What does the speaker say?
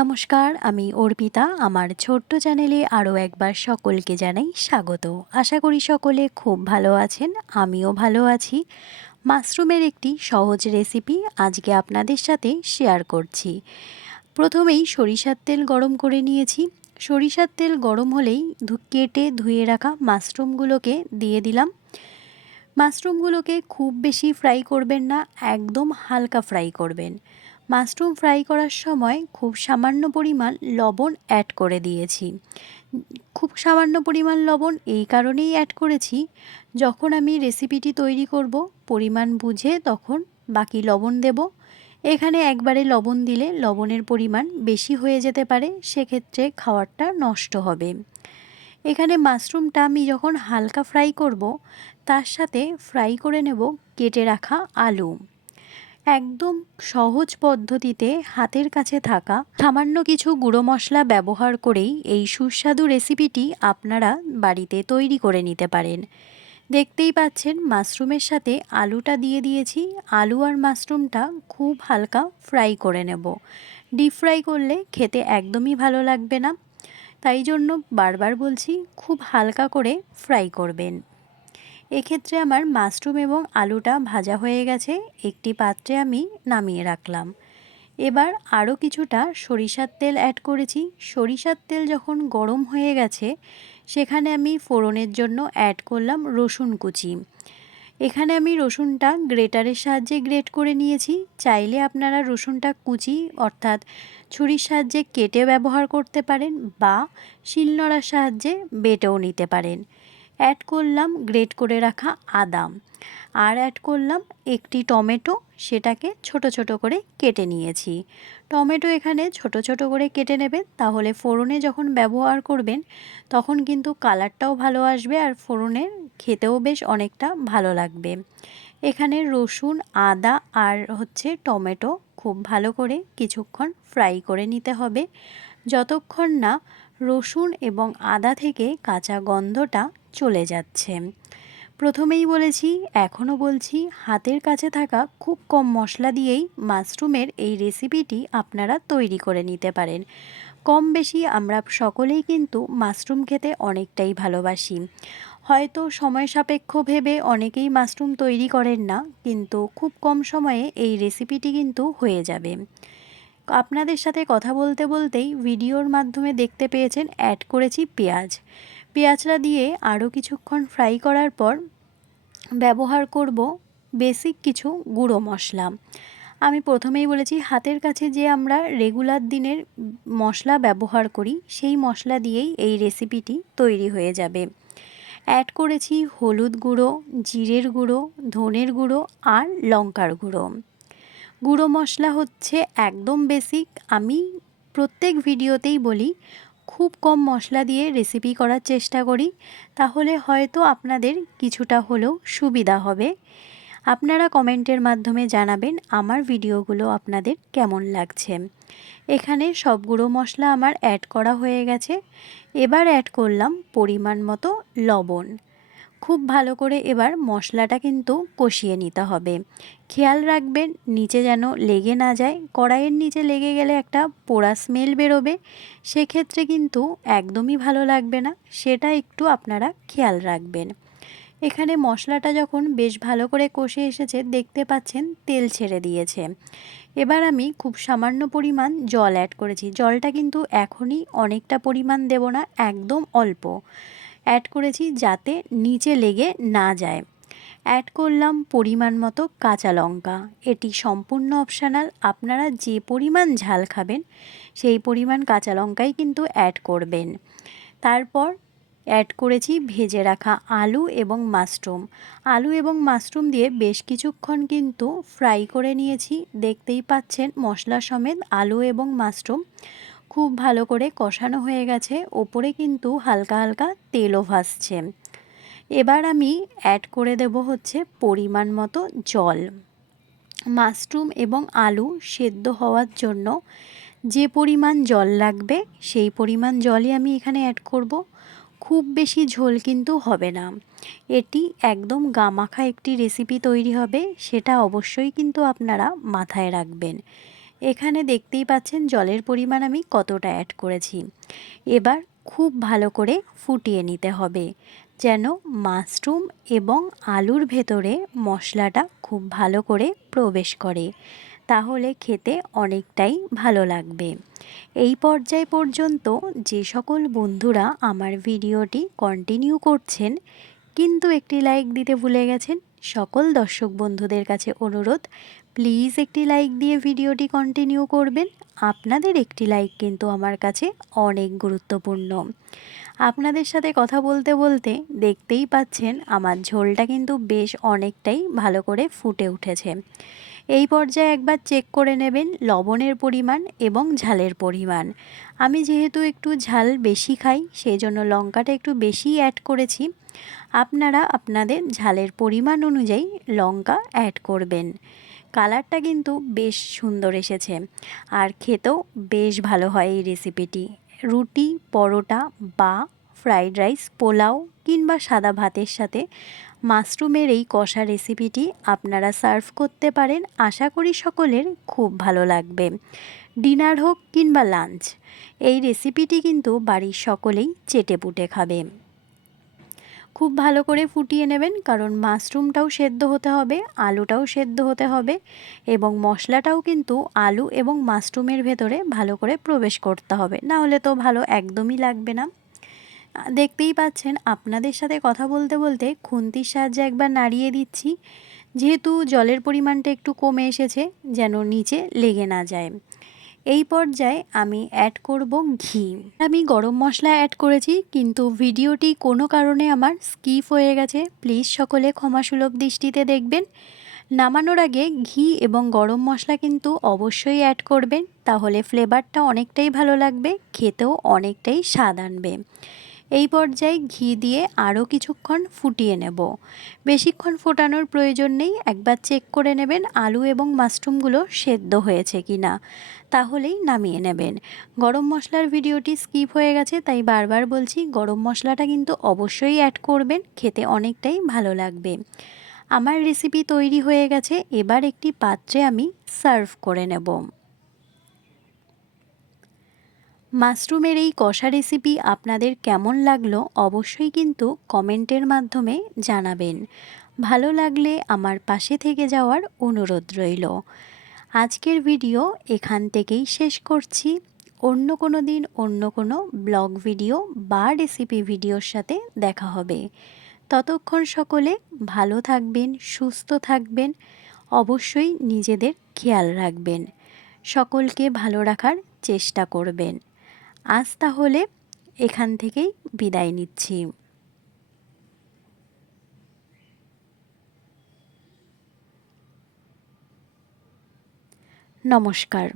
নমস্কার, আমি অর্পিতা। আমার ছোট্ট চ্যানেলে আরও একবার সকলকে জানাই স্বাগত। আশা করি সকলে খুব ভালো আছেন, আমিও ভালো আছি। মাশরুমের একটি সহজ রেসিপি আজকে আপনাদের সাথে শেয়ার করছি। প্রথমেই সরিষার তেল গরম করে নিয়েছি। সরিষার তেল গরম হলেই কেটে ধুয়ে রাখা মাশরুমগুলোকে দিয়ে দিলাম। মাশরুমগুলোকে খুব বেশি ফ্রাই করবেন না, একদম হালকা ফ্রাই করবেন। মাশরুম ফ্রাই করার সময় খুব সামান্য পরিমাণ লবণ অ্যাড করে দিয়েছি। খুব সামান্য পরিমাণ লবণ এই কারণেই অ্যাড করেছি। যখন আমি রেসিপিটি তৈরি করব, পরিমাণ বুঝে তখন বাকি লবণ দেব। এখানে একবারে লবণ দিলে লবণের পরিমাণ বেশি হয়ে যেতে পারে, সেক্ষেত্রে খাওয়ারটা নষ্ট হবে। এখানে মাশরুমটা আমি যখন হালকা ফ্রাই করব, তার সাথে ফ্রাই করে নেব কেটে রাখা আলু। একদম সহজ পদ্ধতিতে হাতের কাছে থাকা সামান্য কিছু গুঁড়ো মশলা ব্যবহার করেই এই সুস্বাদু রেসিপিটি আপনারা বাড়িতে তৈরি করে নিতে পারেন। দেখতেই পাচ্ছেন মাশরুমের সাথে আলুটা দিয়ে দিয়েছি। আলু আর মাশরুমটা খুব হালকা ফ্রাই করে নেব। ডিপ ফ্রাই করলে খেতে একদমই ভালো লাগবে না। তাই জন্য বারবার বলছি, খুব হালকা করে ফ্রাই করবেন। এক্ষেত্রে আমার মাশরুম এবং আলুটা ভাজা হয়ে গেছে, একটি পাত্রে আমি নামিয়ে রাখলাম। এবার আরও কিছুটা সরিষার তেল অ্যাড করেছি। সরিষার তেল যখন গরম হয়ে গেছে, সেখানে আমি ফোড়নের জন্য অ্যাড করলাম রসুন কুচি। এখানে আমি রসুনটা গ্রেটারের সাহায্যে গ্রেট করে নিয়েছি। চাইলে আপনারা রসুনটা কুচি, অর্থাৎ ছুরির সাহায্যে কেটে ব্যবহার করতে পারেন বা শিলনোড়ার সাহায্যে বেটেও নিতে পারেন। অ্যাড করলাম গ্রেট করে রাখা আদা আর অ্যাড করলাম একটি টমেটো, সেটাকে ছোট ছোট করে কেটে নিয়েছি। টমেটো এখানে ছোট ছোট করে কেটে নেবেন, তাহলে ফোড়নে যখন ব্যবহার করবেন, তখন কিন্তু কালারটাও ভালো আসবে আর ফোড়নের খেতেও বেশ অনেকটা ভালো লাগবে। এখানে রসুন, আদা আর হচ্ছে টমেটো খুব ভালো করে কিছুক্ষণ ফ্রাই করে নিতে হবে। যতক্ষণ না রসুন এবং আদা থেকে কাঁচা গন্ধটা চলে যাচ্ছে। প্রথমেই বলেছি, এখনও বলছি, হাতের কাছে থাকা খুব কম মশলা দিয়েই মাশরুমের এই রেসিপিটি আপনারা তৈরি করে নিতে পারেন। কম বেশি আমরা সকলেই কিন্তু মাশরুম খেতে অনেকটাই ভালোবাসি। হয়তো সময় সাপেক্ষ ভেবে অনেকেই মাশরুম তৈরি করেন না, কিন্তু খুব কম সময়ে এই রেসিপিটি কিন্তু হয়ে যাবে। আপনাদের সাথে কথা বলতে বলতেই ভিডিওর মাধ্যমে দেখতে পেয়েছেন অ্যাড করেছি পেঁয়াজ। পেঁয়াজটা দিয়ে আরও কিছুক্ষণ ফ্রাই করার পর ব্যবহার করব বেসিক কিছু গুঁড়ো মশলা। আমি প্রথমেই বলেছি, হাতের কাছে যে আমরা রেগুলার দিনের মশলা ব্যবহার করি, সেই মশলা দিয়েই এই রেসিপিটি তৈরি হয়ে যাবে। অ্যাড করেছি হলুদ গুঁড়ো, জিরের গুঁড়ো, ধনের গুঁড়ো আর লঙ্কার গুঁড়ো। গুঁড়ো মশলা হচ্ছে একদম বেসিক আমি প্রত্যেক ভিডিওতেই বলি, খুব কম মশলা দিয়ে রেসিপি করার চেষ্টা করি, তাহলে হয়তো আপনাদের কিছুটা হলেও সুবিধা হবে। আপনারা কমেন্টের মাধ্যমে জানাবেন আমার ভিডিওগুলো আপনাদের কেমন লাগছে। এখানে সব গুঁড়ো মশলা আমার অ্যাড করা হয়ে গেছে। এবার অ্যাড করলাম পরিমাণ মতো লবণ। খুব ভালো করে এবার মশলাটা কিন্তু কষিয়ে নিতে হবে। খেয়াল রাখবেন, নিচে যেন লেগে না যায়। কড়াইয়ের নিচে লেগে গেলে একটা পোড়া স্মেল বেরোবে। সেক্ষেত্রে কিন্তু একদমই ভালো লাগবে না, সেটা একটু আপনারা খেয়াল রাখবেন। এখানে মশলাটা যখন বেশ ভালো করে কষে এসেছে, দেখতে পাচ্ছেন তেল ছেড়ে দিয়েছে। এবার আমি খুব সামান্য পরিমাণ জল অ্যাড করেছি। জলটা কিন্তু এখনই অনেকটা পরিমাণ দেব না, একদম অল্প। অ্যাড করেছি যাতে নিচে লেগে না যায়। অ্যাড করলাম পরিমাণ মতো কাঁচা লঙ্কা। এটি সম্পূর্ণ অপশানাল আপনারা যে পরিমাণ ঝাল খাবেন, সেই পরিমাণ কাঁচা লঙ্কাই কিন্তু অ্যাড করবেন। তারপর অ্যাড করেছি ভেজে রাখা আলু এবং মাশরুম। আলু এবং মাশরুম দিয়ে বেশ কিছুক্ষণ কিন্তু ফ্রাই করে নিয়েছি। দেখতেই পাচ্ছেন মশলা সমেত আলু এবং মাশরুম খুব ভালো করে কষানো হয়ে গেছে। ওপরে কিন্তু হালকা হালকা তেলও ভাসছে। এবার আমি অ্যাড করে দেব হচ্ছে পরিমাণ মতো জল। মাশরুম এবং আলু সেদ্ধ হওয়ার জন্য যে পরিমাণ জল লাগবে, সেই পরিমাণ জলই আমি এখানে অ্যাড করব। খুব বেশি ঝোল কিন্তু হবে না। এটি একদম গামাখা একটি রেসিপি তৈরি হবে, সেটা অবশ্যই কিন্তু আপনারা মাথায় রাখবেন। এখানে দেখতেই পাচ্ছেন জলের পরিমাণ আমি কতটা অ্যাড করেছি। এবার খুব ভালো করে ফুটিয়ে নিতে হবে, যেন মাশরুম এবং আলুর ভেতরে মশলাটা খুব ভালো করে প্রবেশ করে, তাহলে খেতে অনেকটাই ভালো লাগবে। এই পর্যায় পর্যন্ত যে সকল বন্ধুরা আমার ভিডিওটি কন্টিনিউ করছেন, কিন্তু একটি লাইক দিতে ভুলে গেছেন, সকল দর্শক বন্ধুদের কাছে অনুরোধ প্লিজ একটি লাইক দিয়ে ভিডিওটি কন্টিনিউ করবেন। আপনাদের একটি লাইক কিন্তু আমার কাছে অনেক গুরুত্বপূর্ণ। আপনাদের সাথে কথা বলতে বলতে দেখতেই পাচ্ছেন আমার ঝোলটা কিন্তু বেশ অনেকটাই ভালো করে ফুটে উঠেছে। এই পর্যায়ে একবার চেক করে নেবেন লবণের পরিমাণ এবং ঝালের পরিমাণ। আমি যেহেতু একটু ঝাল বেশি খাই সেই জন্য লঙ্কাটা একটু বেশি অ্যাড করেছি। আপনারা আপনাদের ঝালের পরিমাণ অনুযায়ী লঙ্কা অ্যাড করবেন। কালারটা কিন্তু বেশ সুন্দর এসেছে। আর খেতেও বেশ ভালো হয় এই রেসিপিটি রুটি, পরোটা বা ফ্রাইড রাইস পোলাও কিংবা সাদা ভাতের সাথে মাশরুমের এই কষা রেসিপিটি আপনারা সার্ভ করতে পারেন। আশা করি সকলের খুব ভালো লাগবে। ডিনার হোক কিংবা লাঞ্চ এই রেসিপিটি কিন্তু বাড়ির সকলেই চেটে পুটে খাবে। খুব ভালো করে ফুটিয়ে নেবেন, কারণ মাশরুমটাও সেদ্ধ হতে হবে, আলুটাও সেদ্ধ হতে হবে এবং মশলাটাও কিন্তু আলু এবং মাশরুমের ভেতরে ভালো করে প্রবেশ করতে হবে। না হলে তো ভালো একদমই লাগবে না। দেখতেই পাচ্ছেন আপনাদের সাথে কথা বলতে বলতে খুন্তির সাহায্যে একবার নাড়িয়ে দিচ্ছি, যেহেতু জলের পরিমাণটা একটু কমে এসেছে, যেন নিচে লেগে না যায়। এই পর্যায়ে আমি অ্যাড করব ঘি। আমি গরম মশলা অ্যাড করেছি, কিন্তু ভিডিওটি কোনো কারণে আমার স্কিপ হয়ে গেছে। প্লিজ সকলে ক্ষমাসুলভ দৃষ্টিতে দেখবেন। নামানোর আগে ঘি এবং গরম মশলা কিন্তু অবশ্যই অ্যাড করবেন, তাহলে ফ্লেভারটা অনেকটাই ভালো লাগবে, খেতেও অনেকটাই স্বাদ আনবে। এই পর্যায়ে ঘি দিয়ে আরও কিছুক্ষণ ফুটিয়ে নেব। বেশিক্ষণ ফোটানোর প্রয়োজন নেই, একবার চেক করে নেবেন আলু এবং মাশরুমগুলো সেদ্ধ হয়েছে কি না তাহলেই নামিয়ে নেবেন। গরম মশলার ভিডিওটি স্কিপ হয়ে গেছে, তাই বারবার বলছি গরম মশলাটা কিন্তু অবশ্যই অ্যাড করবেন, খেতে অনেকটাই ভালো লাগবে। আমার রেসিপি তৈরি হয়ে গেছে, এবার একটি পাত্রে আমি সার্ভ করে নেব। মাশরুমের এই কষা রেসিপি আপনাদের কেমন লাগল অবশ্যই কিন্তু কমেন্টের মাধ্যমে জানাবেন। ভালো লাগলে আমার পাশে থেকে যাওয়ার অনুরোধ রইল। আজকের ভিডিও এখান থেকেই শেষ করছি। অন্য কোনো দিন অন্য কোনো ব্লগ ভিডিও বা রেসিপি ভিডিওর সাথে দেখা হবে। ততক্ষণ সকলে ভালো থাকবেন, সুস্থ থাকবেন, অবশ্যই নিজেদের খেয়াল রাখবেন। সকলকে ভালো রাখার চেষ্টা করবেন। আজ তাহলে এখান থেকেই বিদায় নিচ্ছি। নমস্কার।